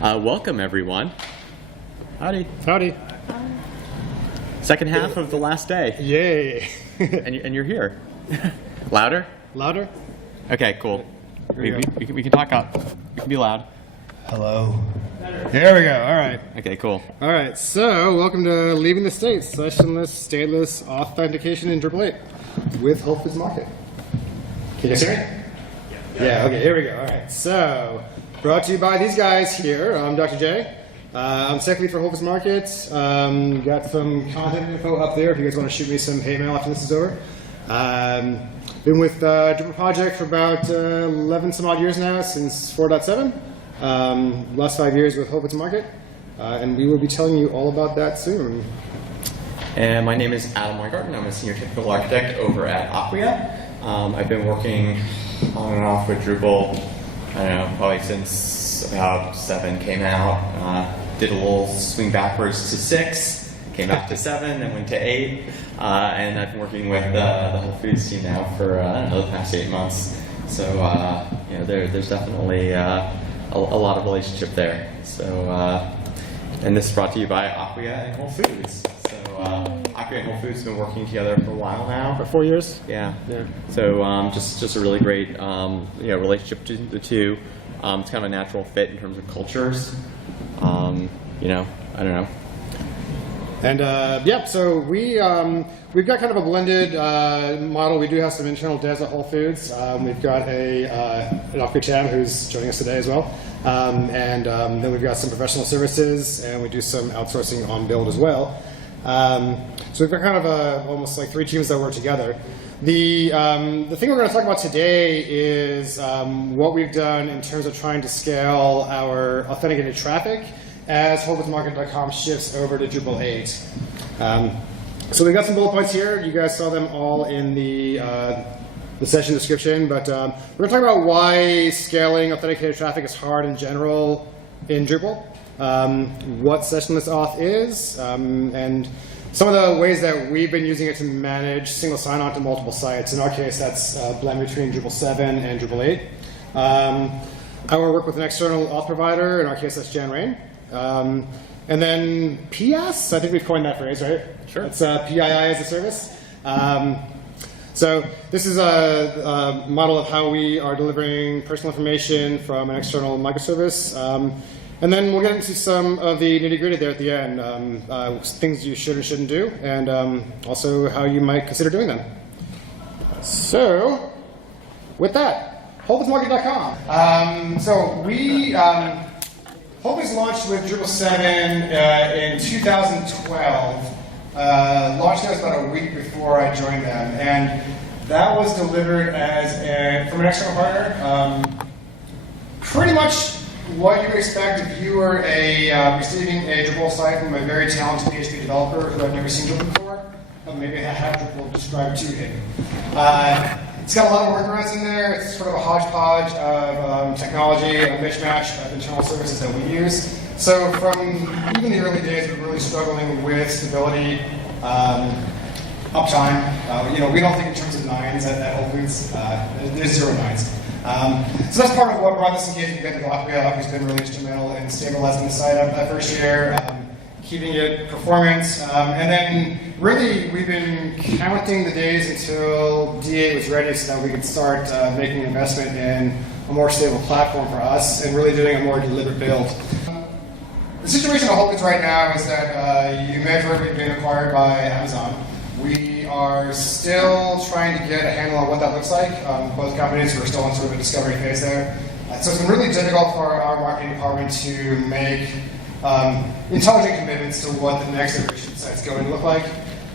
Welcome, everyone. Howdy. Howdy. Second half of the last day. Yay. and you're here. Louder? Louder? Okay, cool. We can talk up. We can be loud. Hello. There we go. All right. Okay, cool. All right. So, welcome to Leaving the States, Sessionless, Stateless, Authentication in Drupal 8 with Whole Foods Market. Can you guys hear me? Yeah. Okay. Here we go. All right. So, brought to you by these guys here. I'm Dr. J. I'm tech lead for Whole Foods Market. Got some content info up there if you guys want to shoot me some hate mail after this is over. Been with Drupal project for about 11 some odd years now, since 4.7. Last 5 years with Whole Foods Market, and we will be telling you all about that soon. And my name is Adam Weingarten. I'm a senior technical architect over at Acquia. I've been working on and off with Drupal, I don't know, probably since about 7 came out. Did a little swing backwards to 6, came back to 7, then went to 8, and I've been working with the Whole Foods team now for the past 8 months. So you know, there's definitely a lot of relationship there. So, and this is brought to you by Acquia and Whole Foods. So, Acquia and Whole Foods have been working together for a while now. For 4 years? Yeah. So, just a really great relationship between the two. It's kind of a natural fit in terms of cultures. You know, I don't know. And so we've got kind of a blended model. We do have some internal devs at Whole Foods. We've got an Acquia Cham who's joining us today as well. And then we've got some professional services, and we do some outsourcing on build as well. So we've got kind of almost like 3 teams that work together. The thing we're going to talk about today is what we've done in terms of trying to scale our authenticated traffic as WholeFoodsMarket.com shifts over to Drupal 8. So we've got some bullet points here. You guys saw them all in the session description, but we're going to talk about why scaling authenticated traffic is hard in general in Drupal, what Sessionless Auth is, and some of the ways that we've been using it to manage single sign-on to multiple sites. In our case, that's a blend between Drupal 7 and Drupal 8. Our work with an external auth provider. In our case, that's Janrain. And then PIIaaS, I think we've coined that phrase, right? Sure. It's PII as a service. So this is a model of how we are delivering personal information from an external microservice. And then we'll get into some of the nitty-gritty there at the end, things you should and shouldn't do, and also how you might consider doing them. So with that, WholeFoodsMarket.com. So we Whole Foods launched with Drupal 7 in 2012. Launched that was about a week before I joined them, and that was delivered as from an external partner. Pretty much what you would expect if you were receiving a Drupal site from a very talented PHP developer who had never seen Drupal before, but maybe had Drupal described to him. It's got a lot of workarounds in there. It's sort of a hodgepodge of technology, a mismatch of internal services that we use. So from even the early days, we're really struggling with stability, uptime. We don't think in terms of nines at Whole Foods. There's 0 nines. So that's part of what brought this engagement together with Acquia. Acquia's been really instrumental in stabilizing the site up that first year, keeping it performant, and then really we've been counting the days until D8 was ready so that we could start making an investment in a more stable platform for us and really doing a more deliberate build. The situation at Whole Foods right now is that you may have heard we've been acquired by Amazon. We are still trying to get a handle on what that looks like. Both companies are still in sort of a discovery phase there. So it's been really difficult for our marketing department to make intelligent commitments to what the next iteration site's going to look like.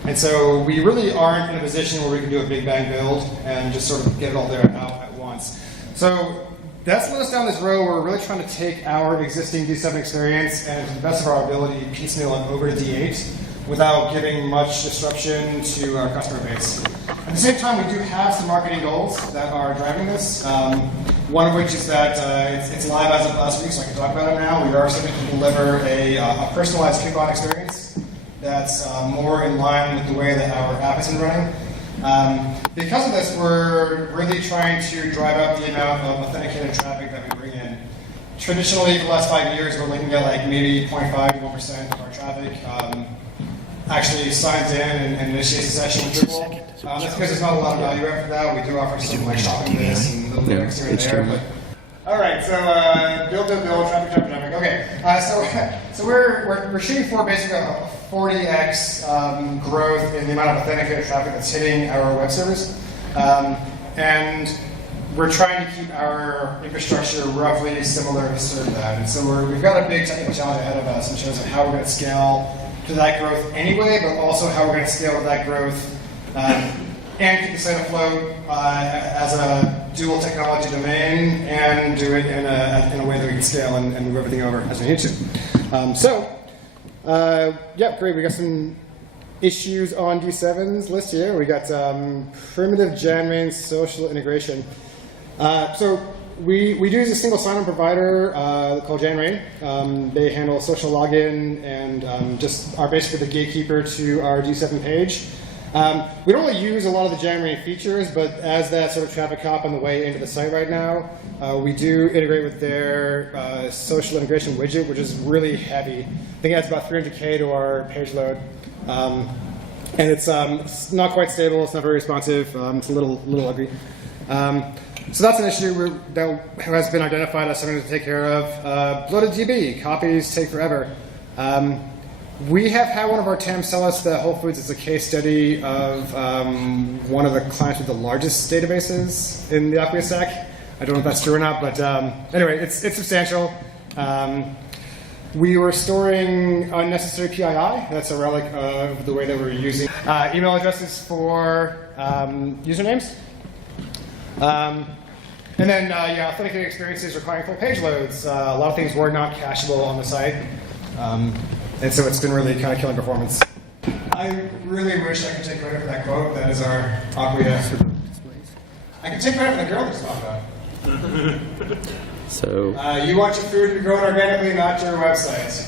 And so we really aren't in a position where we can do a big bang build and just sort of get it all there out at once. So that's led us down this road where we're really trying to take our existing D7 experience and to the best of our ability piecemeal it over to D8 without giving much disruption to our customer base. At the same time, we do have some marketing goals that are driving this. One of which is that it's live as of last week, so I can talk about it now. We are starting to deliver a personalized coupon experience that's more in line with the way that our app has been running. Because of this, we're really trying to drive up the amount of authenticated traffic that we bring in. traditionally, for the last 5 years, we're looking at like maybe 0.5 to 1% of our traffic actually signs in and initiates a session with Drupal. That's because there's not a lot of value add for that. We do offer some like shopping lists and little links here and there. But all right, so build, traffic. Okay, so we're shooting for basically a 40x growth in the amount of authenticated traffic that's hitting our web servers, and we're trying to keep our infrastructure roughly similar to serve that. And so we've got a big technical challenge ahead of us in terms of how we're going to scale to that growth anyway, but also how we're going to scale to that growth and keep the site afloat as a dual technology domain and do it in a way that we can scale and move everything over as we need to. Yeah, great. We got some issues on D7's list here. We got primitive Janrain social integration. So we do use a single sign-on provider called Janrain. They handle social login and just are basically the gatekeeper to our D7 page. We don't really use a lot of the Janrain features, but as that sort of traffic cop on the way into the site right now, we do integrate with their social integration widget, which is really heavy. I think it adds about 300K to our page load. And it's not quite stable, it's not very responsive, it's a little ugly. So that's an issue that has been identified as something to take care of. Bloated DB, copies take forever. We have had one of our TAMs tell us that Whole Foods is a case study of one of the clients with the largest databases in the Acquia stack. I don't know if that's true or not, but anyway, it's substantial. We were storing unnecessary PII. That's a relic of the way that we're using email addresses for usernames. And then, yeah, authenticated experiences requiring full page loads. A lot of things were not cacheable on the site. And so it's been really kind of killing performance. I really wish I could take credit for that quote. That is our Acquia. I can take credit for the girl that's not though. So you want your food to be grown organically, not your website.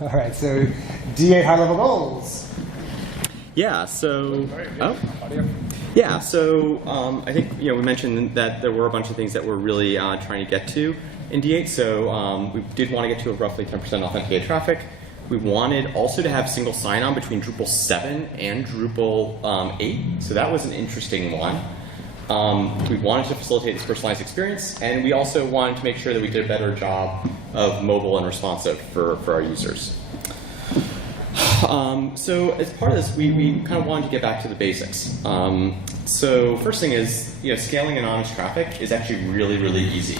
All right, so D8 high-level goals. yeah, so yeah, so I think we mentioned that there were a bunch of things that we're really trying to get to in D8. So we did want to get to a roughly 10% authenticated traffic. We wanted also to have single sign-on between Drupal 7 and Drupal 8. So that was an interesting one. We wanted to facilitate this personalized experience, and we also wanted to make sure that we did a better job of mobile and responsive for our users. So as part of this, we kind of wanted to get back to the basics. So first thing is, scaling anonymous traffic is actually really, really easy.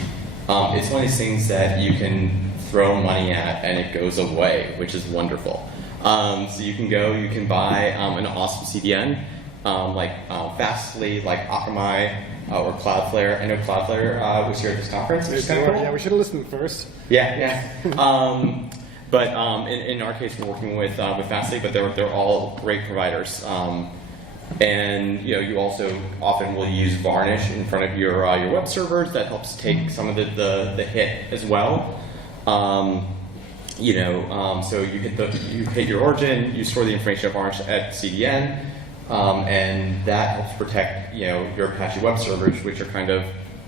It's one of these things that you can throw money at and it goes away, which is wonderful. So you can buy an awesome CDN, like Fastly, like Akamai, or Cloudflare. I know Cloudflare was here at this conference, which is kind of cool. Yeah, we should have listened first. Yeah. But in our case, we're working with Fastly, but they're all great providers. And you also often will use Varnish in front of your web servers. That helps take some of the hit as well. So you hit your origin, you store the information of Varnish at CDN, and that helps protect your Apache web servers, which are kind of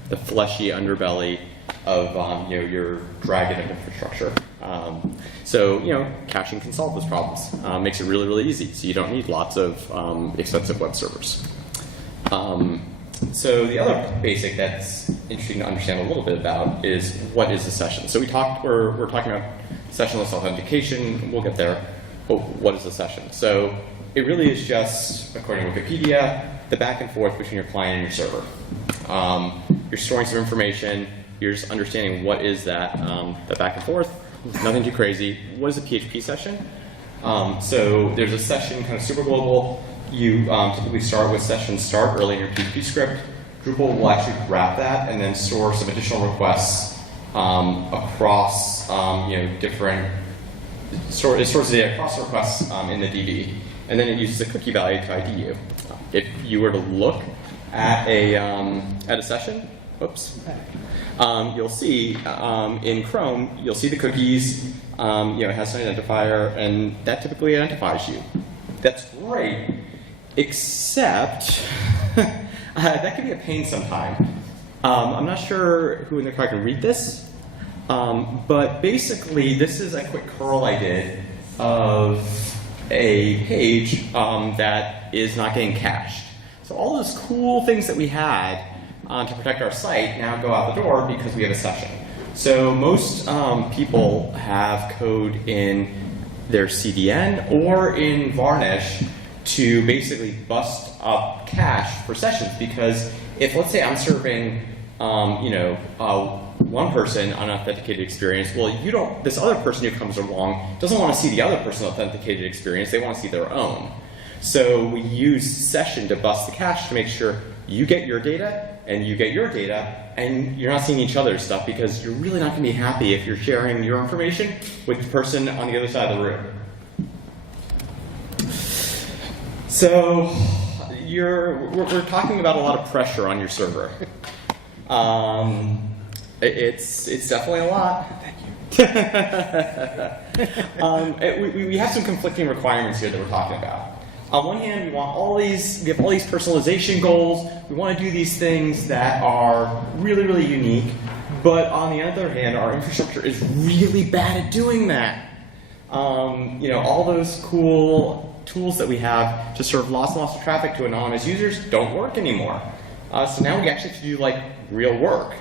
the fleshy underbelly of your Dragon infrastructure. So caching can solve those problems. Makes it really, really easy. So you don't need lots of expensive web servers. So the other basic that's interesting to understand a little bit about is what is a session. So we're talking about sessionless authentication. We'll get there. But what is a session? So it really is just, according to Wikipedia, the back and forth between your client and your server. You're storing some information. You're just understanding what is that back and forth. Nothing too crazy. What is a PHP session? So there's a session, kind of super global. You typically start with session start early in your PHP script. Drupal will actually grab that and then store some additional requests across different. It stores the data across requests in the DB, and then it uses a cookie value to ID you. If you were to look at a session, you'll see in Chrome, you'll see the cookies. It has an identifier, and that typically identifies you. That's great, except that can be a pain sometime. I'm not sure who in the crowd can read this, But basically, this is a quick curl I did of a page that is not getting cached. So all those cool things that we had to protect our site now go out the door because we have a session. So most people have code in their CDN or in Varnish to basically bust up cache for sessions, because if, let's say, I'm serving one person unauthenticated experience, well, this other person who comes along doesn't want to see the other person's authenticated experience, they want to see their own. So we use session to bust the cache to make sure you get your data and you get your data, and you're not seeing each other's stuff, because you're really not going to be happy if you're sharing your information with the person on the other side of the room. So we're talking about a lot of pressure on your server. It's definitely a lot. Thank you. We have some conflicting requirements here that we're talking about. On one hand, we have all these personalization goals. We want to do these things that are really, really unique. But on the other hand, our infrastructure is really bad at doing that. All those cool tools that we have to serve lots and lots of traffic to anonymous users don't work anymore. So now we actually have to do real work.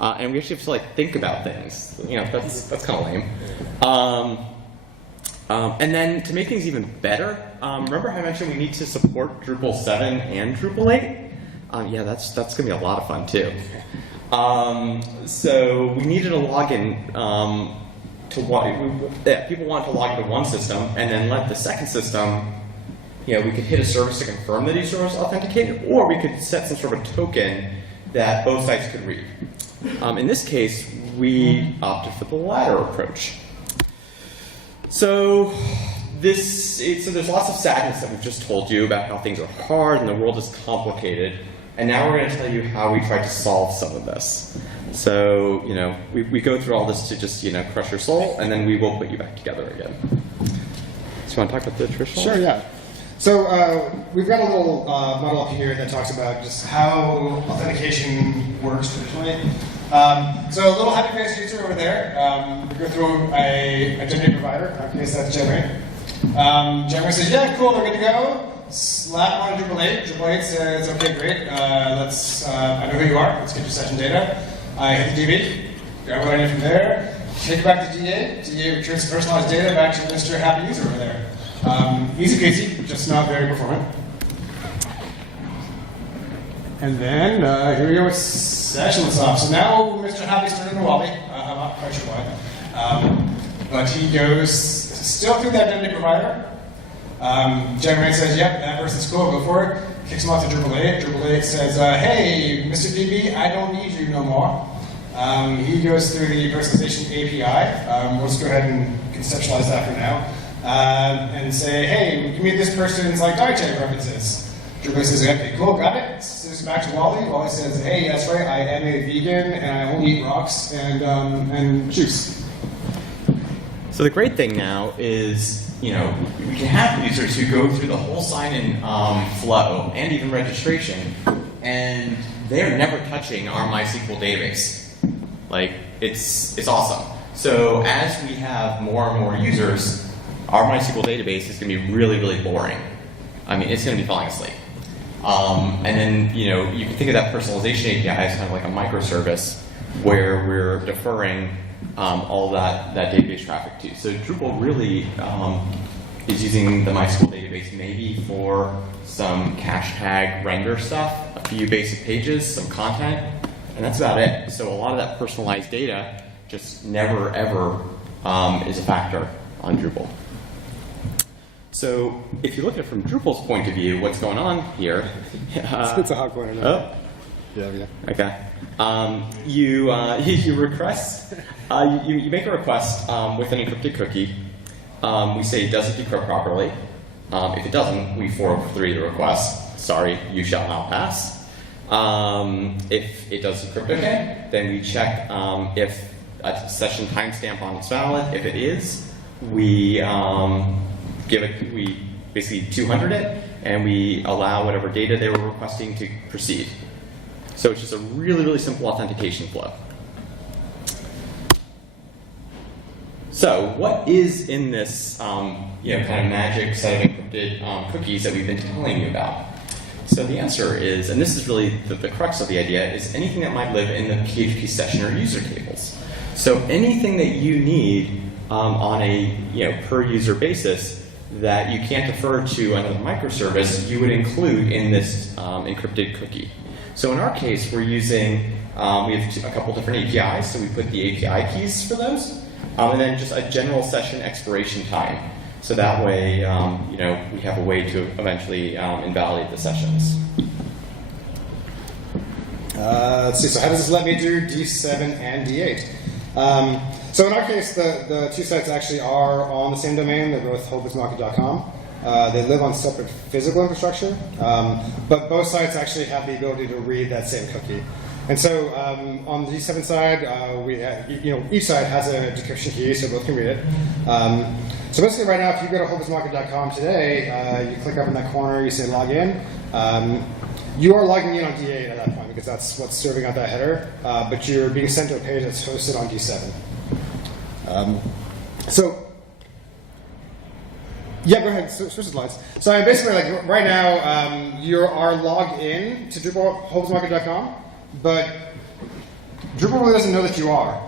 And we actually have to think about things. That's kind of lame. And then to make things even better, remember how I mentioned we need to support Drupal 7 and Drupal 8? Yeah, that's going to be a lot of fun too. So we needed a login people wanted to log into one system and then let the second system, we could hit a service to confirm that user was authenticated, or we could set some sort of token that both sites could read. In this case, we opted for the latter approach. So there's lots of sadness that we've just told you about how things are hard and the world is complicated, and now we're going to tell you how we tried to solve some of this. So we go through all this to just crush your soul, and then we will put you back together again. So you want to talk about the traditional? Sure, yeah. So we've got a little model up here that talks about just how authentication works traditionally. So a little happy face user over there. We go through a identity provider. In our case, that's Janrain. Janrain says, yeah, cool, we're good to go. Slap on Drupal 8. Drupal 8 says, okay, great. I know who you are. Let's get your session data. I hit the DB. Grab what I need from there. Take it back to DA. DA returns personalized data back to Mr. Happy User over there. Easy peasy, just not very performant. And then here we go with Sessionless off. So now Mr. Happy's turning to Wally. I'm not quite sure why. But he goes still through the identity provider. Janrain says, yep, that person's cool, go for it. Kicks him off to Drupal 8. Drupal 8 says, hey, Mr. DB, I don't need you no more. He goes through the personalization API. We'll just go ahead and conceptualize that for now. And say, hey, give me this person's dietary preferences. Drupal says, okay, cool, got it. Sends it back to Wally. Wally says, hey, that's right, I am a vegan and I only eat rocks and juice. So the great thing now is, we can have users who go through the whole sign-in flow and even registration, and they're never touching our MySQL database. It's awesome. So as we have more and more users, our MySQL database is going to be really, really boring. I mean, it's going to be falling asleep. And then, you can think of that personalization API as kind of like a microservice where we're deferring all that database traffic to. So Drupal really is using the MySQL database maybe for some cache tag render stuff, a few basic pages, some content, and that's about it. So a lot of that personalized data just never, ever is a factor on Drupal. So if you look at it from Drupal's point of view, what's going on here? It's a hot corner. Oh. Yeah. Okay. You request. You make a request with an encrypted cookie. We say, does it decrypt properly? If it doesn't, we 403 the request. Sorry, you shall not pass. If it does decrypt okay, then we check if a session timestamp on it's valid. If it is, we we basically 200 it, and we allow whatever data they were requesting to proceed. So it's just a really, really simple authentication flow. So what is in this kind of magic set of encrypted cookies that we've been telling you about? So the answer is, and this is really the crux of the idea, is anything that might live in the PHP session or user tables. So anything that you need on a per user basis that you can't defer to another microservice, you would include in this encrypted cookie. So in our case, we're using, we have a couple different APIs, so we put the API keys for those, and then just a general session expiration time. So that way, we have a way to eventually invalidate the sessions. Let's see, so how does this let me do D7 and D8? So in our case, the two sites actually are on the same domain. They're both hopelessmarket.com. They live on separate physical infrastructure, but both sites actually have the ability to read that same cookie. And so on the D7 side, we have, each side has a decryption key, so both can read it. So basically right now, if you go to hopelessmarket.com today, you click up in that corner, you say log in. You are logging in on D8 at that point because that's what's serving out that header, but you're being sent to a page that's hosted on D7. Yeah, go ahead, switch the slides. So basically, like right now, you are logged in to Drupal, hopelessmarket.com, but Drupal really doesn't know that you are.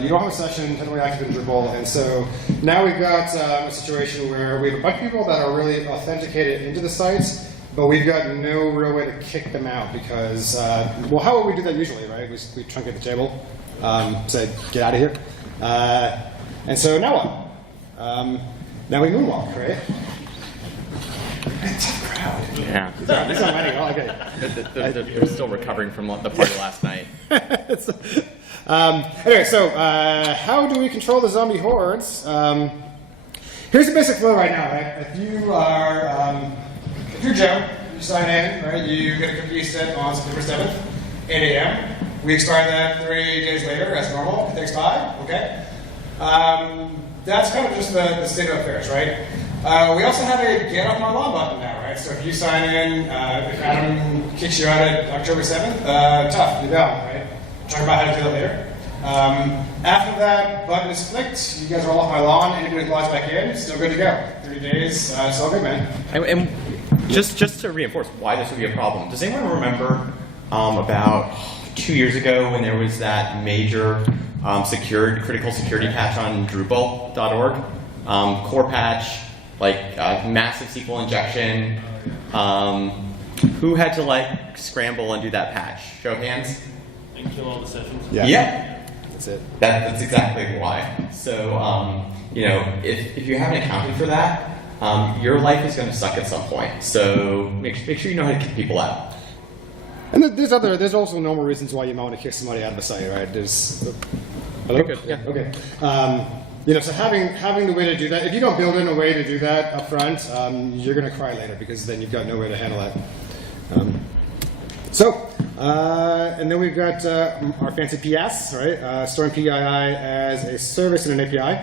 You don't have a session technically active in Drupal, and so now we've got a situation where we have a bunch of people that are really authenticated into the sites, but we've got no real way to kick them out because, well, how would we do that usually, right? We truncate the table, say, get out of here. And so now what? Now we moonwalk, right? Tough crowd. Yeah. These are many. Oh, okay. They're still recovering from the party last night. Anyway, so how do we control the zombie hordes? Here's the basic flow right now, right? If you are, if you're Joe, you sign in, right? You get a cookie set on September 7th, 8 a.m. We expire that 3 days later as normal. It takes 5, okay? That's kind of just the state of affairs, right? We also have a get off my lawn button now, right? So if you sign in, if Adam kicks you out at October 7th, tough, you're down, right? I'll talk about how to do that later. After that button is clicked, you guys are all off my lawn, anybody who logs back in, still good to go. 30 days, it's all good, man. And just to reinforce why this would be a problem, does anyone remember about 2 years ago when there was that major critical security patch on Drupal.org? Core patch, like massive SQL injection. Who had to scramble and do that patch? Show of hands. And kill all the sessions. Yeah. That's it. That's exactly why. So if you haven't accounted for that, your life is going to suck at some point. So make sure you know how to kick people out. And there's also normal reasons why you might want to kick somebody out of a site, right? There's. Hello? Good. Yeah. Okay. So having the way to do that, if you don't build in a way to do that up front, you're going to cry later because then you've got no way to handle that. And then we've got our fancy PIIaaS, right? Storing PII as a service in an API.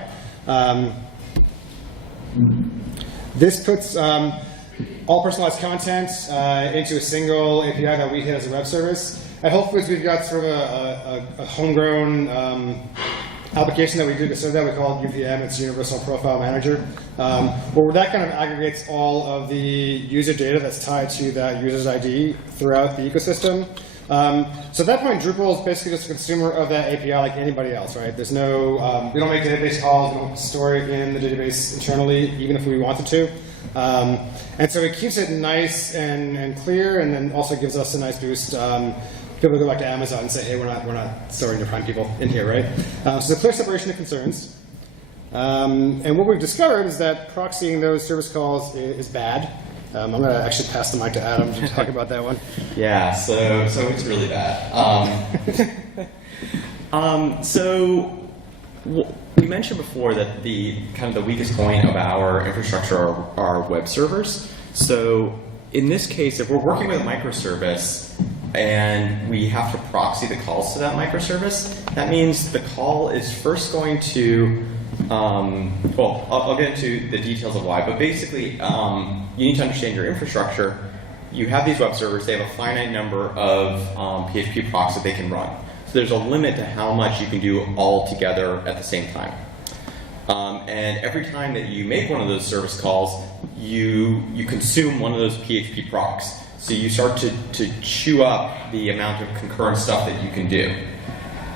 This puts all personalized content into a single API that we hit as a web service. At Whole Foods, we've got sort of a homegrown application that we do to serve that. We call it UPM. It's Universal Profile Manager, where that kind of aggregates all of the user data that's tied to that user's ID throughout the ecosystem. So at that point, Drupal is basically just a consumer of that API like anybody else, right? There's no, we don't make database calls, we don't store it in the database internally, even if we wanted to. And so it keeps it nice and clear, and then also gives us a nice boost. People go back to Amazon and say, hey, we're not storing to find people in here, right? So it's a clear separation of concerns. And what we've discovered is that proxying those service calls is bad. I'm going to actually pass the mic to Adam to talk about that one. Yeah, so it's really bad. We mentioned before that the weakest point of our infrastructure are web servers. So in this case, if we're working with a microservice and we have to proxy the calls to that microservice, that means the call is first going to, I'll get into the details of why, but basically you need to understand your infrastructure. You have these web servers, they have a finite number of PHP procs that they can run. So there's a limit to how much you can do all together at the same time. And every time that you make one of those service calls, you consume one of those PHP procs. So you start to chew up the amount of concurrent stuff that you can do.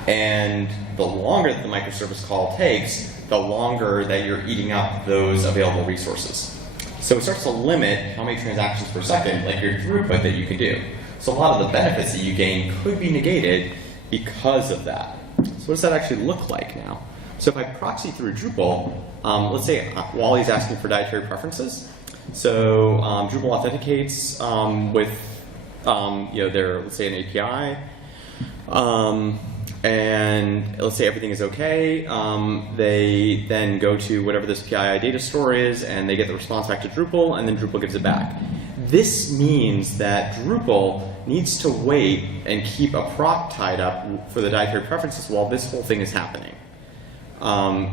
And the longer that the microservice call takes, the longer that you're eating up those available resources. So it starts to limit how many transactions per second, like your throughput, that you can do. So a lot of the benefits that you gain could be negated because of that. So what does that actually look like now? So if I proxy through Drupal, let's say Wally's asking for dietary preferences. So Drupal authenticates with let's say an API, and let's say everything is okay. They then go to whatever this PII data store is, and they get the response back to Drupal, and then Drupal gives it back. This means that Drupal needs to wait and keep a proc tied up for the dietary preferences while this whole thing is happening.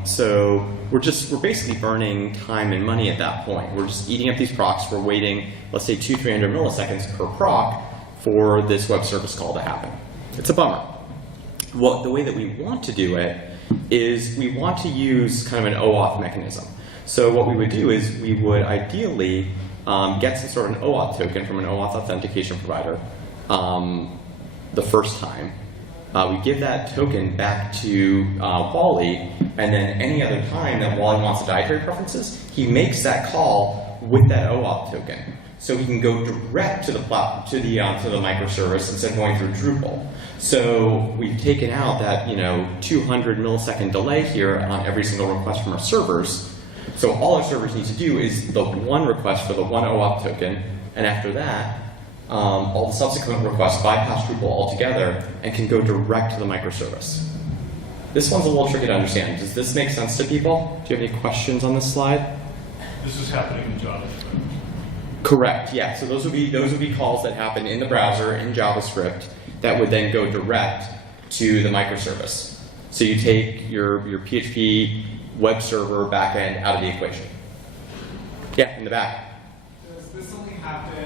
So we're basically burning time and money at that point. We're just eating up these procs. We're waiting, let's say 200-300 milliseconds per proc for this web service call to happen. It's a bummer. Well, the way that we want to do it is we want to use kind of an OAuth mechanism. So what we would do is we would ideally get some sort of an OAuth token from an OAuth authentication provider the first time. We give that token back to Wally, and then any other time that Wally wants the dietary preferences, he makes that call with that OAuth token. So he can go direct to the microservice instead of going through Drupal. So we've taken out that 200 millisecond delay here on every single request from our servers. So all our servers need to do is the one request for the one OAuth token, and after that, all the subsequent requests bypass Drupal altogether and can go direct to the microservice. This one's a little tricky to understand. Does this make sense to people? Do you have any questions on this slide? This is happening in JavaScript. Correct, yeah. So those would be calls that happen in the browser in JavaScript that would then go direct to the microservice. So you take your PHP web server backend out of the equation. Yeah, in the back. Does this only happen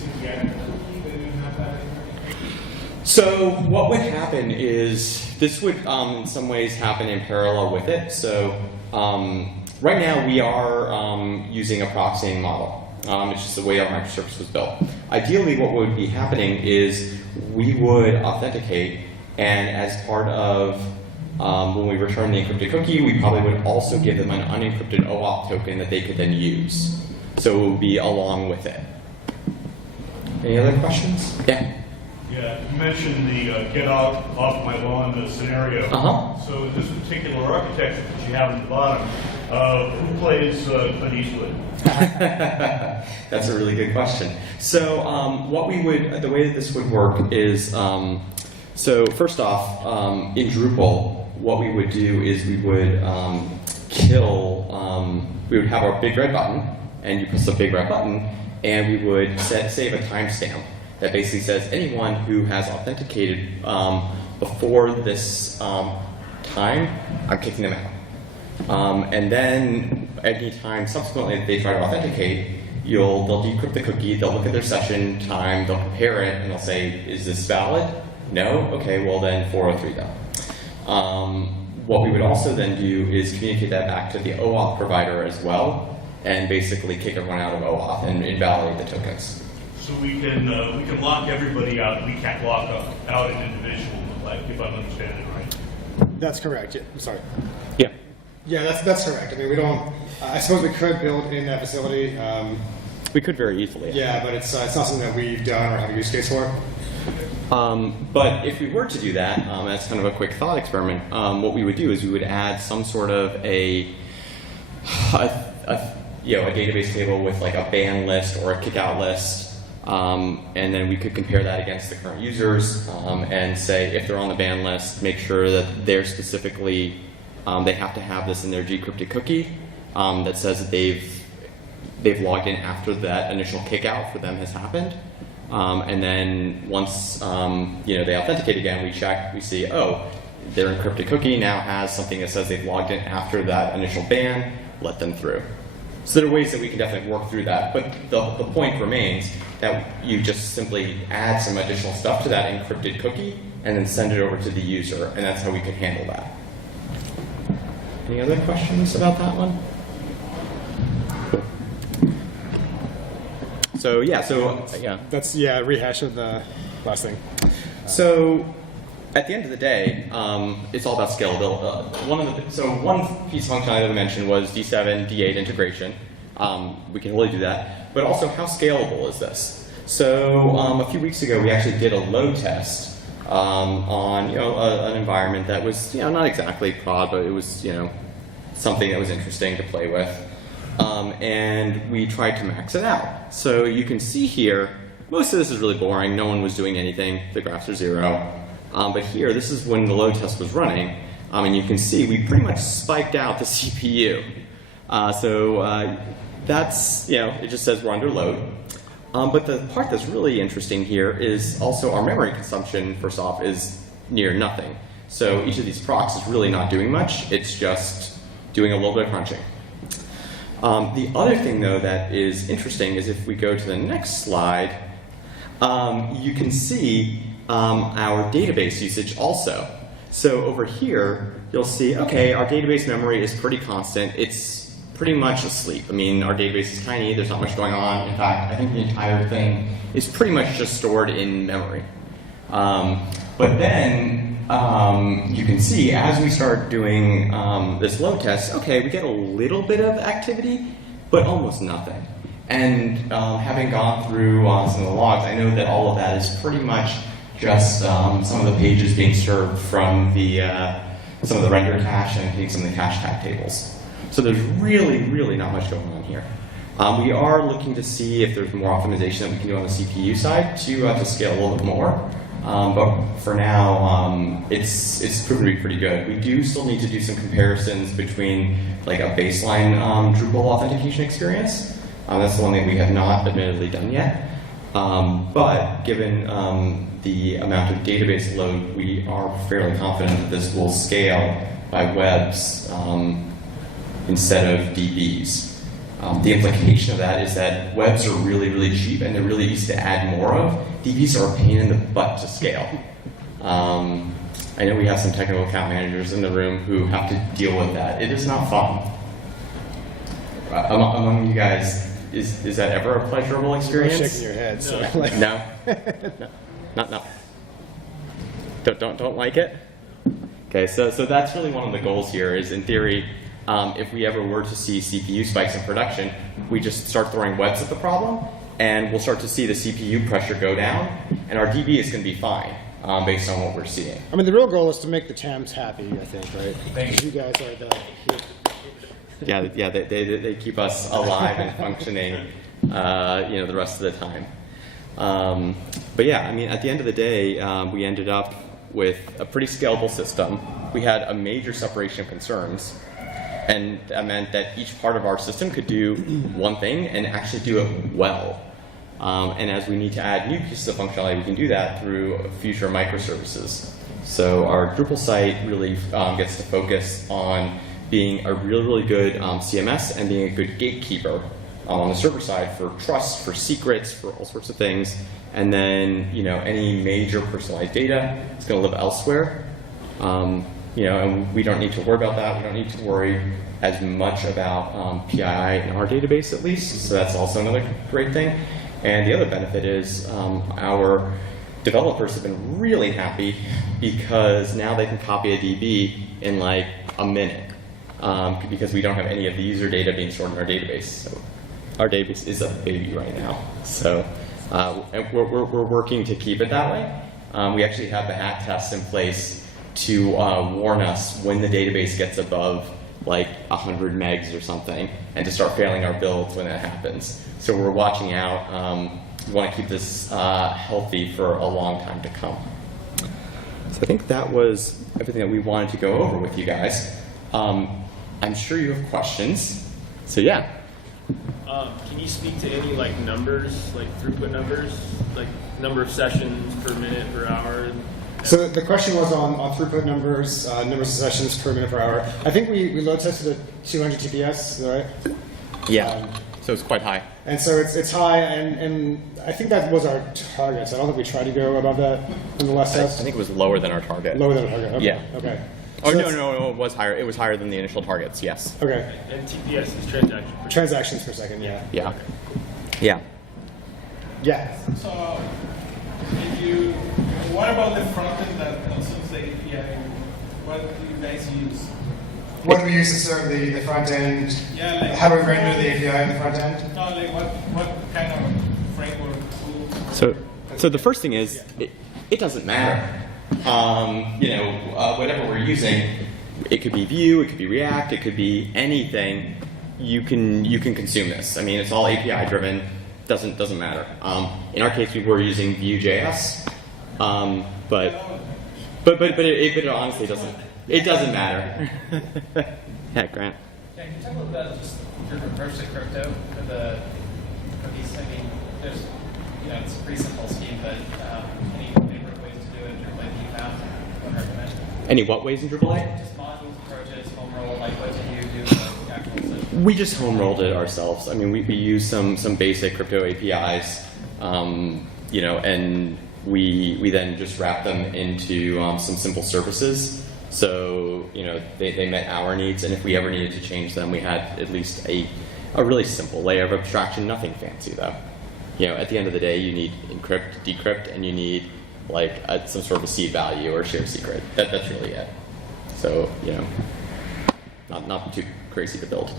to get a cookie? They didn't have that in here? So what would happen is this would in some ways happen in parallel with it. So right now we are using a proxying model. It's just the way our microservice was built. Ideally, what would be happening is we would authenticate, and as part of when we return the encrypted cookie, we probably would also give them an unencrypted OAuth token that they could then use. So it would be along with it. Any other questions? Yeah. Yeah, you mentioned the get out off my lawn scenario. So in this particular architecture that you have in the bottom, who plays Clint Eastwood? That's a really good question. So the way that this would work is, so first off, in Drupal, what we would do is we would we would have our big red button, and you press the big red button, and we would save a timestamp that basically says anyone who has authenticated before this time, I'm kicking them out. And then anytime subsequently that they try to authenticate, they'll decrypt the cookie, they'll look at their session time, they'll compare it, and they'll say, is this valid? No? Okay, well then 403 then. What we would also then do is communicate that back to the OAuth provider as well, and basically kick everyone out of OAuth and invalidate the tokens. So we can lock everybody out. We can't lock out an individual, like if I'm understanding right. That's correct. Yeah. Sorry. Yeah. Yeah, that's correct. I mean, we don't. I suppose we could build in that facility. We could very easily. Yeah, but it's not something that we've done or have a use case for. But if we were to do that, that's kind of a quick thought experiment. What we would do is we would add some sort of a database table with like a ban list or a kickout list. And then we could compare that against the current users and say if they're on the ban list, make sure that they're specifically, they have to have this in their decrypted cookie that says that they've logged in after that initial kickout for them has happened. And then once they authenticate again, we check, we see, oh, their encrypted cookie now has something that says they've logged in after that initial ban, let them through. So there are ways that we can definitely work through that, but the point remains that you just simply add some additional stuff to that encrypted cookie and then send it over to the user, and that's how we could handle that. Any other questions about that one? Cool. So yeah. That's rehash of the last thing. So at the end of the day, it's all about scalability. One piece of functionality that we mentioned was D7, D8 integration. We can really do that, but also how scalable is this? So a few weeks ago, we actually did a load test on an environment that was not exactly prod, but it was something that was interesting to play with, and we tried to max it out. So you can see here, most of this is really boring. No one was doing anything. The graphs are 0. But here, this is when the load test was running, and you can see we pretty much spiked out the CPU. That's it just says we're under load. But the part that's really interesting here is also our memory consumption, first off, is near nothing. So each of these procs is really not doing much. It's just doing a little bit of crunching. The other thing, though, that is interesting is if we go to the next slide, you can see our database usage also. So over here, you'll see, okay, our database memory is pretty constant. It's pretty much asleep. I mean, our database is tiny. There's not much going on. In fact, I think the entire thing is pretty much just stored in memory. But then you can see as we start doing this load test, okay, we get a little bit of activity, but almost nothing. And having gone through some of the logs, I know that all of that is pretty much just some of the pages being served from some of the render cache and hitting some of the cache tag tables. So there's really, really not much going on here. We are looking to see if there's more optimization that we can do on the CPU side to scale a little bit more. But for now, it's proven to be pretty good. We do still need to do some comparisons between like a baseline Drupal authentication experience. That's the one thing we have not admittedly done yet. But given the amount of database load, we are fairly confident that this will scale by webs instead of DBs. The implication of that is that webs are really, really cheap and they're really easy to add more of. DBs are a pain in the butt to scale. I know we have some technical account managers in the room who have to deal with that. It is not fun. Among you guys, is that ever a pleasurable experience? You're shaking your head. So No. No. Don't like it? Okay, so that's really one of the goals here is, in theory, if we ever were to see CPU spikes in production, we just start throwing webs at the problem, and we'll start to see the CPU pressure go down, and our DB is going to be fine based on what we're seeing. I mean, the real goal is to make the TAMs happy, I think, right? Because you guys are the... Yeah, they keep us alive and functioning, the rest of the time. But yeah, I mean, at the end of the day, we ended up with a pretty scalable system. We had a major separation of concerns, and that meant that each part of our system could do one thing and actually do it well. And as we need to add new pieces of functionality, we can do that through future microservices. So our Drupal site really gets to focus on being a really, really good CMS and being a good gatekeeper on the server side for trust, for secrets, for all sorts of things. And then, any major personalized data is going to live elsewhere. And we don't need to worry about that. We don't need to worry as much about PII in our database, at least. So that's also another great thing. And the other benefit is our developers have been really happy because now they can copy a DB in like a minute because we don't have any of the user data being stored in our database. So our database is a baby right now. So and we're working to keep it that way. We actually have the hat tests in place to warn us when the database gets above like 100 megs or something, and to start failing our builds when that happens. So we're watching out. We want to keep this healthy for a long time to come. So I think that was everything that we wanted to go over with you guys. I'm sure you have questions. So yeah. Can you speak to any like numbers, like throughput numbers, like number of sessions per minute per hour? So the question was on throughput numbers, numbers of sessions per minute per hour. I think we load tested at 200 TPS, right? Yeah. So it's quite high. And so it's high, and I think that was our target. So I don't think we tried to go above that in the last test. I think it was lower than our target. Lower than our target. Okay. Yeah. Okay. Oh, So no, that's- no, it was higher. It was higher than the initial targets, yes. Okay. And TPS is transaction. Transactions per second, yeah. Yeah. Yeah. Yeah. So, what about the front end that consumes the API? What do you guys use? What do we use to serve the front end? Yeah, like How do we render the API in the front end? No, like what kind of framework tool? So the first thing is, it doesn't matter. Whatever we're using, it could be Vue, it could be React, it could be anything. You can consume this. I mean, it's all API driven. Doesn't matter. In our case, we were using Vue.js, but it honestly doesn't. It doesn't matter. Heck, Grant. Yeah, can you talk a little about just your approach to crypto for these? I mean, there's, it's a pretty simple scheme, but any favorite ways to do it, or like you found, would recommend? Any what ways in Drupal? Just modules, approaches, home roll, like what did you do for the actual session? We just home rolled it ourselves. I mean, we use some basic crypto APIs, and we then just wrap them into some simple services. So, they met our needs, and if we ever needed to change them, we had at least a really simple layer of abstraction, nothing fancy though. At the end of the day, you need encrypt, decrypt, and you need some sort of a seed value or a shared secret. That's really it. So, not too crazy to build.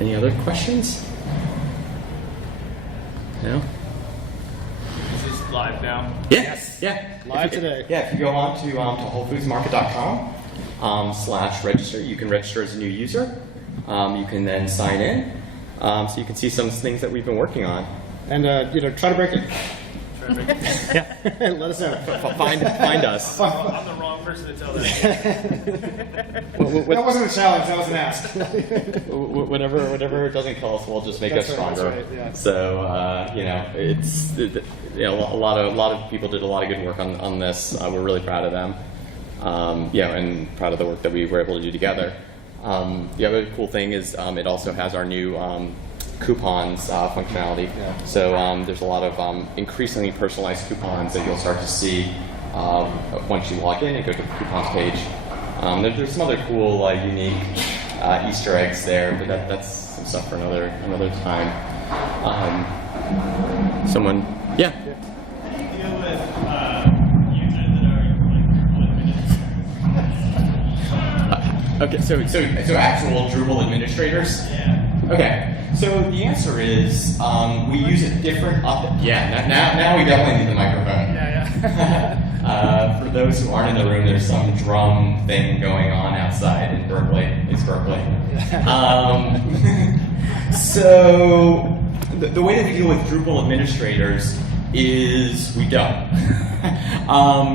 Any other questions? No? Is this live now? Yes. Yeah. Live today. Yeah, if you go on to wholefoodsmarket.com/register, you can register as a new user. You can then sign in, so you can see some things that we've been working on. And try to break it. Yeah. Let us know. Find us. I'm the wrong person to tell that. That wasn't a challenge. That was an ask. Whatever doesn't kill us will just make us That's right, stronger. that's right, yeah. So it's a lot of people did a lot of good work on this. We're really proud of them. And proud of the work that we were able to do together. The other cool thing is it also has our new coupons functionality. Yeah. So there's a lot of increasingly personalized coupons that you'll start to see once you log in and go to the coupons page. There's some other cool, unique Easter eggs there, but that's some stuff for another time. Someone, yeah. How do you deal with users that are Okay, so actual Drupal administrators. Yeah. Okay, so the answer is we use a different. Now we definitely need the microphone. Yeah. For those who aren't in the room, there's some drum thing going on outside in Berkeley. It's Berkeley. So the way that we deal with Drupal administrators is we don't.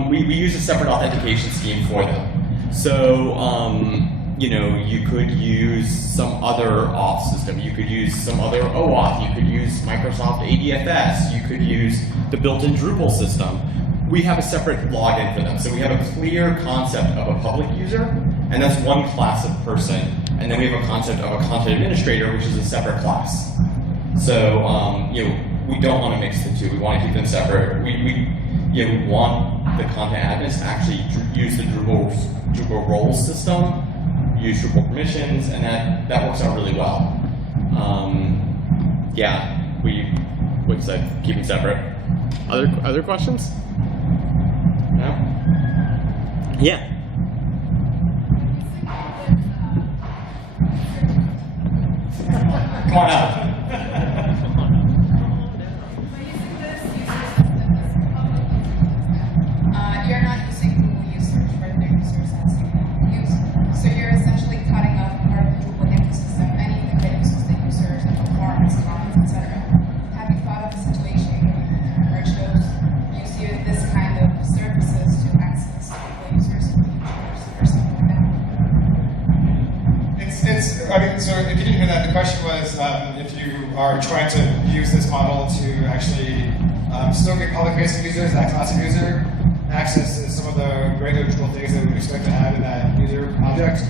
We use a separate authentication scheme for them. So you could use some other auth system. You could use some other OAuth. You could use Microsoft ADFS. You could use the built-in Drupal system. We have a separate login for them. So we have a clear concept of a public user, and that's one class of person. And then we have a concept of a content administrator, which is a separate class. So we don't want to mix the two. We want to keep them separate. We want the content admins to actually use the Drupal roles system, use Drupal permissions, and that works out really well. Keep them separate. Other questions? No? Yeah. Come on out. You're not using Google users, regular users as you use. So you're essentially cutting off part of the Drupal ecosystem, anything that uses the users, like forms, comments, etc. Have you thought of a situation where it shows use this kind of services to access Drupal users or something like that? So if you didn't hear that, the question was if you are trying to use this model to actually still get public-facing users, that class of user, access to some of the regular Drupal things that we would expect to have in that user object.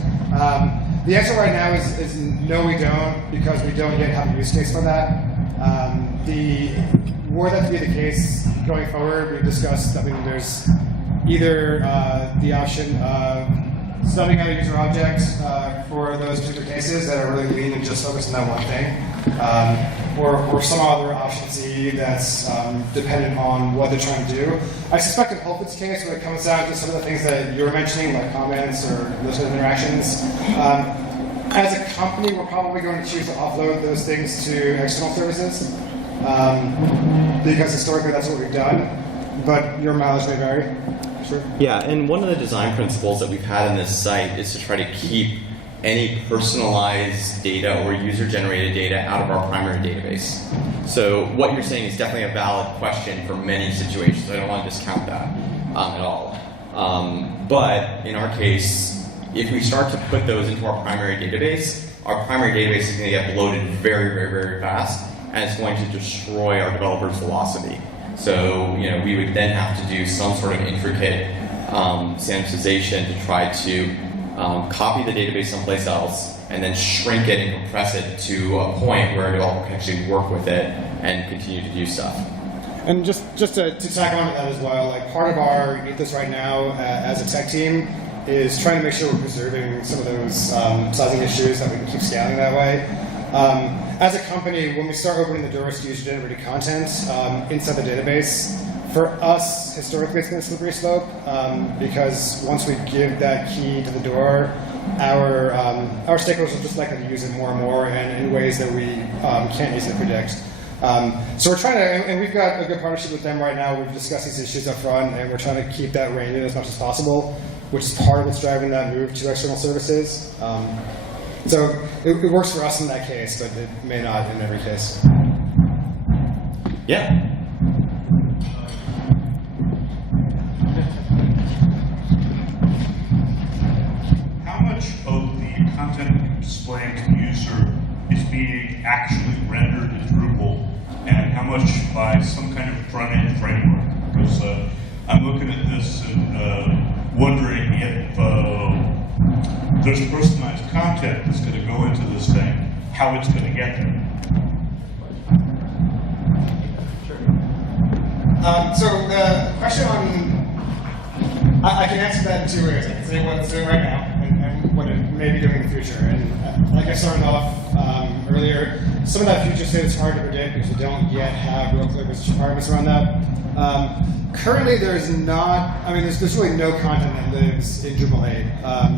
The answer right now is no, we don't, because we don't yet have a use case for that. Were that to be the case going forward, we discussed, there's either the option of stubbing out a user object for those particular cases that are really lean and just focused on that one thing, or some other option C that's dependent on what they're trying to do. I suspect in Hope's case, when it comes down to some of the things that you were mentioning, like comments or those sort of interactions, as a company, we're probably going to choose to offload those things to external services, because historically that's what we've done, but your mileage may vary. Sure. Yeah, and one of the design principles that we've had in this site is to try to keep any personalized data or user-generated data out of our primary database. So what you're saying is definitely a valid question for many situations. I don't want to discount that at all. But in our case, if we start to put those into our primary database is going to get bloated very, very, very fast, and it's going to destroy our developers' velocity. So, we would then have to do some sort of intricate sanitization to try to copy the database someplace else and then shrink it and compress it to a point where a developer can actually work with it and continue to do stuff. And just to tack on to that as well, like part of our ethos right now as a tech team is trying to make sure we're preserving some of those sizing issues that we can keep scaling that way. As a company, when we start opening the doors to user-generated content inside the database, for us, historically, it's been a slippery slope because once we give that key to the door, our stakeholders are just likely to use it more and more and in ways that we can't easily predict. So we're trying to, and we've got a good partnership with them right now. We've discussed these issues up front, and we're trying to keep that reined in as much as possible, which is part of what's driving that move to external services. So it works for us in that case, but it may not in every case. Yeah. How much of the content you're displaying to the user is being actually rendered in Drupal, and how much by some kind of front-end framework? Because I'm looking at this and wondering if there's personalized content that's going to go into this thing, how it's going to get there. So the question on, I can answer that in two ways. I can say what it's doing right now and what it may be doing in the future. And like I started off earlier, some of that future state is hard to predict because we don't yet have real clear business requirements around that. Currently, there's really no content that lives in Drupal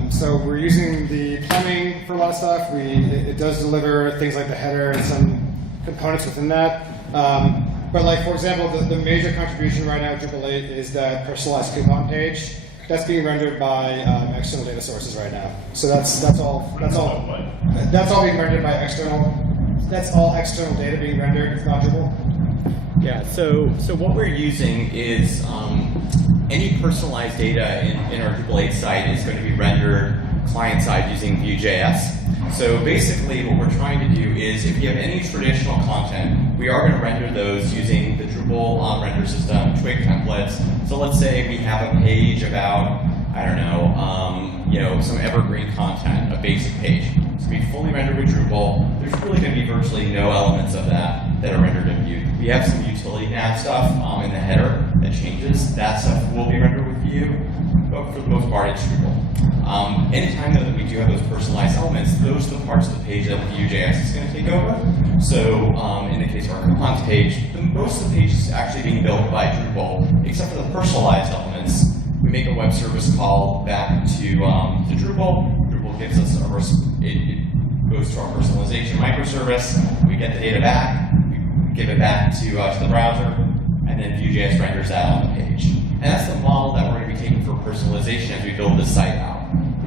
8. So we're using the plumbing for a lot of stuff. It does deliver things like the header and some components within that. But like, for example, the major contribution right now in Drupal 8 is that personalized coupon page. That's being rendered by external data sources right now. So that's all being rendered by external. That's all external data being rendered. It's not Drupal. Yeah, so what we're using is any personalized data in our Drupal 8 site is going to be rendered client-side using Vue.js. So basically what we're trying to do is if you have any traditional content, we are going to render those using the Drupal render system, Twig templates. So let's say we have a page about, I don't know, some evergreen content, a basic page. It's going to be fully rendered with Drupal. There's really going to be virtually no elements of that are rendered in Vue. We have some utility nav stuff in the header that changes. That stuff will be rendered with Vue, but for the most part, it's Drupal. Anytime though that we do have those personalized elements, those are the parts of the page that Vue.js is going to take over. So in the case of our coupons page, most of the page is actually being built by Drupal, except for the personalized elements. We make a web service call back to Drupal. Drupal gives us it goes to our personalization microservice. We get the data back. We give it back to the browser, and then Vue.js renders that on the page. And that's the model that we're going to be taking for personalization as we build this site out.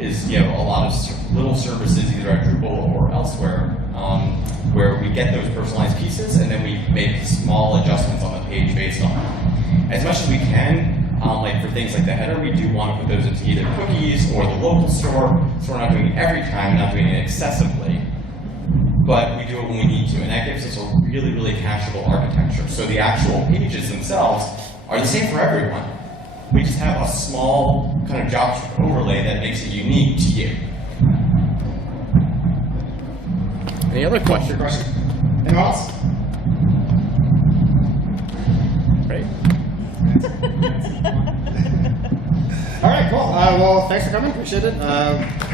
Is a lot of little services either at Drupal or elsewhere where we get those personalized pieces and then we make small adjustments on the page based on them. As much as we can. Like for things like the header, we do want to put those into either cookies or the local store, so we're not doing it every time, not doing it excessively, but we do it when we need to, and that gives us a really, really cacheable architecture. So the actual pages themselves are the same for everyone. We just have a small kind of JavaScript overlay that makes it unique to you. Any other questions? Anyone else? Great. All right, cool. Well, thanks for coming. Appreciate it.